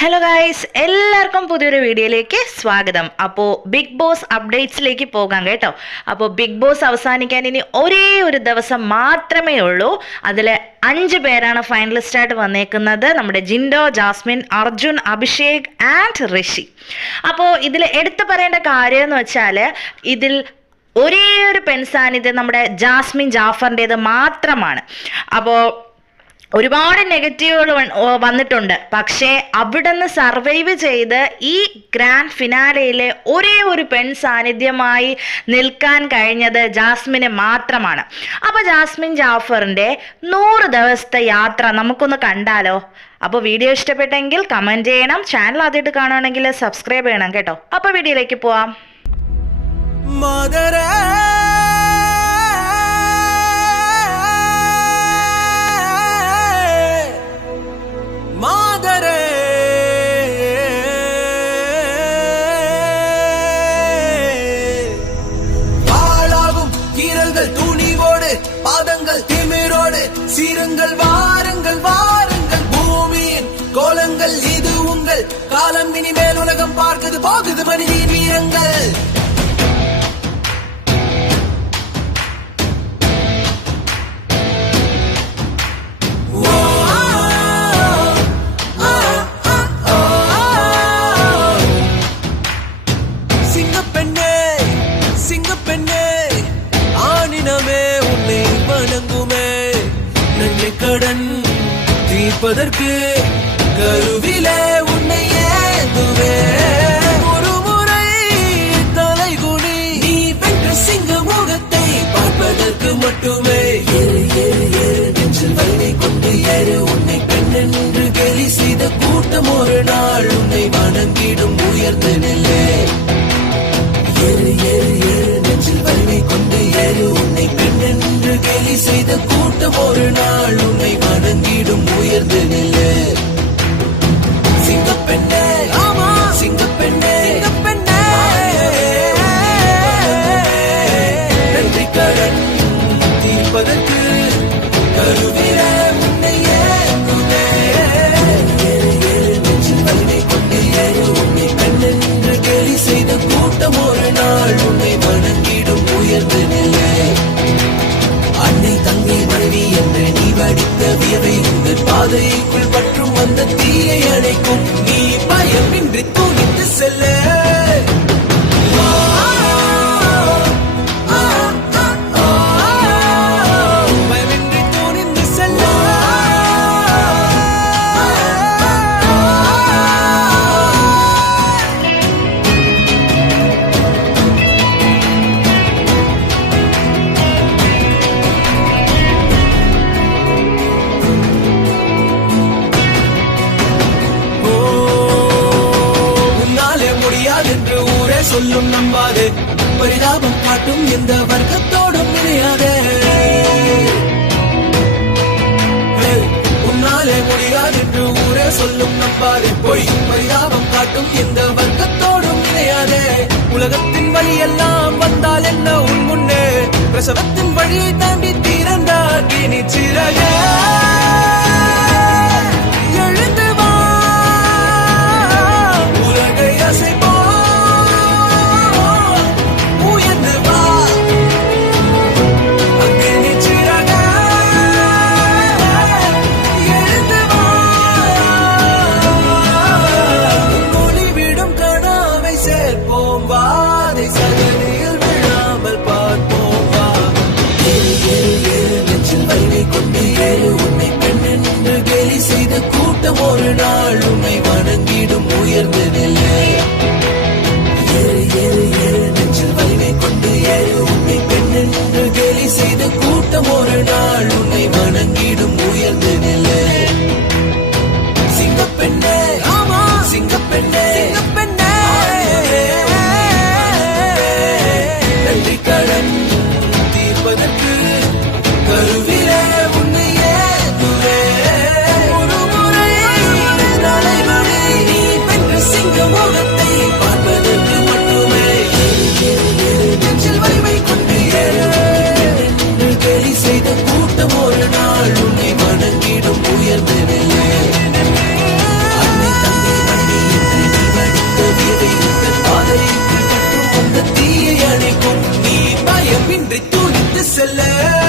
Hello guys, എല്ലാവർക്കും പുതിയൊരു വീഡിയോയിലേക്ക് സ്വാഗതം. അപ്പോൾ ബിഗ് ബോസ് അപ്ഡേറ്റ്സിലേക്ക് പോകാം കേട്ടോ. അപ്പോൾ ബിഗ് ബോസ് അവസാനിക്കാൻ ഇനി ഒരേ ഒരു ദിവസം മാത്രമേ ഉള്ളൂ. അതിൽ 5 പേരാണ് ഫൈനലിസ്റ്റായിട്ട് വന്നേക്കുന്നത്. നമ്മുടെ ജിൻഡോ, ജാസ്മിൻ, അർജുൻ, അഭിഷേക് ആൻഡ് ഋഷി. അപ്പോൾ ഇതിൽ എടുത്തു പറയേണ്ട കാര്യം എന്ന് വെച്ചാൽ ഇതിൽ ഒരേ ഒരു പെൺസാന്നിധ്യം നമ്മുടെ ജാസ്മിൻ ജാഫറിൻ്റേത് മാത്രമാണ്. അപ്പോൾ ഒരുപാട് നെഗറ്റീവുകൾ വന്നിട്ടുണ്ട്. പക്ഷേ അവിടെ നിന്ന് സർവൈവ് ചെയ്ത് ഈ ഗ്രാൻഡ് ഫിനാലയിലെ ഒരേ ഒരു പെൺ സാന്നിധ്യമായി നിൽക്കാൻ കഴിഞ്ഞത് ജാസ്മിന് മാത്രമാണ്. അപ്പോൾ ജാസ്മിൻ ജാഫറിൻ്റെ 100 ദിവസത്തെ യാത്ര നമുക്കൊന്ന് കണ്ടാലോ? അപ്പോൾ വീഡിയോ ഇഷ്ടപ്പെട്ടെങ്കിൽ കമൻറ്റ് ചെയ്യണം. ചാനൽ ആദ്യമായിട്ട് കാണുകയാണെങ്കിൽ സബ്സ്ക്രൈബ് ചെയ്യണം കേട്ടോ. അപ്പോൾ വീഡിയോയിലേക്ക് പോവാം. துணிவோடு பாதங்கள் திமிரோடு சீருங்கள், வாருங்கள் வாருங்கள், பூமியின் கோலங்கள் இது உங்கள் காலம். இனிமேல் உலகம் பார்க்குது போகுது மனிதன் வீரங்கள். சிங்கப்பெண்ணே சிங்கப்பெண்ணே, ஆனினமே உன்னை வணங்குமே, நன்மை கடன் தீர்ப்பதற்கு கருவிலே உன்னை ஏந்துவே. ஒரு முறை தலைகுனி நீ வென்ற சிங்க முகத்தை பார்ப்பதற்கு மட்டுமே. ஏறு ஏறு ஏறு நெஞ்சில் வலிமை கொண்டு ஏறு, உன்னை பெண் என்று கேலி செய்த கூட்டம் ஒரு நாள் உன்னை வணங்கிடும் உயர்ந்த நிலை. ஏறு ஏறு ஏறு நெஞ்சில் வலிமை கொண்டு ஏறு, உன்னை பெண் என்று கேலி செய்த கூட்டம் ஒரு நாள் உன்னை வணங்கிடும் உயர்ந்து நிலை. சிங்கப்பெண்ணே, ஆமா சிங்கப்பெண்ணே, சிங்கப்பெண்ணே, நன்றி கடன் தீர்ப்பதற்கு கருவில உன்னை ஏற்றுதே. ஏறு ஏறு நெஞ்சில் வலிமை கொண்டு ஏறு, உன்னை பெண் என்று கேலி செய்த கூட்டம் ஒரு நாள் உன்னை வணங்கிடும் உயர்ந்த நிலை. அன்னை தங்கை மனைவி என்று நீ வடித்த வியவை உங்கள் பாதைக்குள் பற்றும் வந்த தீயை அணைக்கும். நீ பயமின்றி தூங்கிட்டு செல்ல. பயமின்றி தூணிந்து செல்ல. என்று ஊரே சொல்லும் நம்பாதே, பரிதாபம் காட்டும் எந்த வர்க்கத்தோடும் இணையாதே. உன்னாலே முடியாது என்று ஊரே சொல்லும் நம்பாதே, பொய் பரிதாபம் காட்டும் எந்த வர்க்கத்தோடும் இணையாதே. உலகத்தின் வழி எல்லாம் வந்தால் என்ன உன் முன்னே, பிரசவத்தின் வழியை தாண்டி திறந்தார் இனி சிறகே. எழுந்து வா, உலகை அசைப்போ. ஒரு நாள் உன்னை வணங்கிடும் உயர்ந்த நிலை. ஏறு ஏறு ஏறு நெஞ்சில் வலிமை கொண்டு ஏறு, உன்னை பெண் என்று கேலி செய்த கூட்டம் ஒரு நாள் உன்னை வணங்கிடும் உயர்ந்த நிலை. சிங்கப்பெண்ணே, ஆமா சிங்கப்பெண்ணே, சிங்கப்பெண்ணே, நன்றி கடன் தீர்ப்பதற்கு கருவிலே உன்னை ஏற்றுவே. சிங்க முகத்தை பார்ப்பதற்கு மட்டுமே. நெஞ்சில் வலிமை கொண்டு செல்ல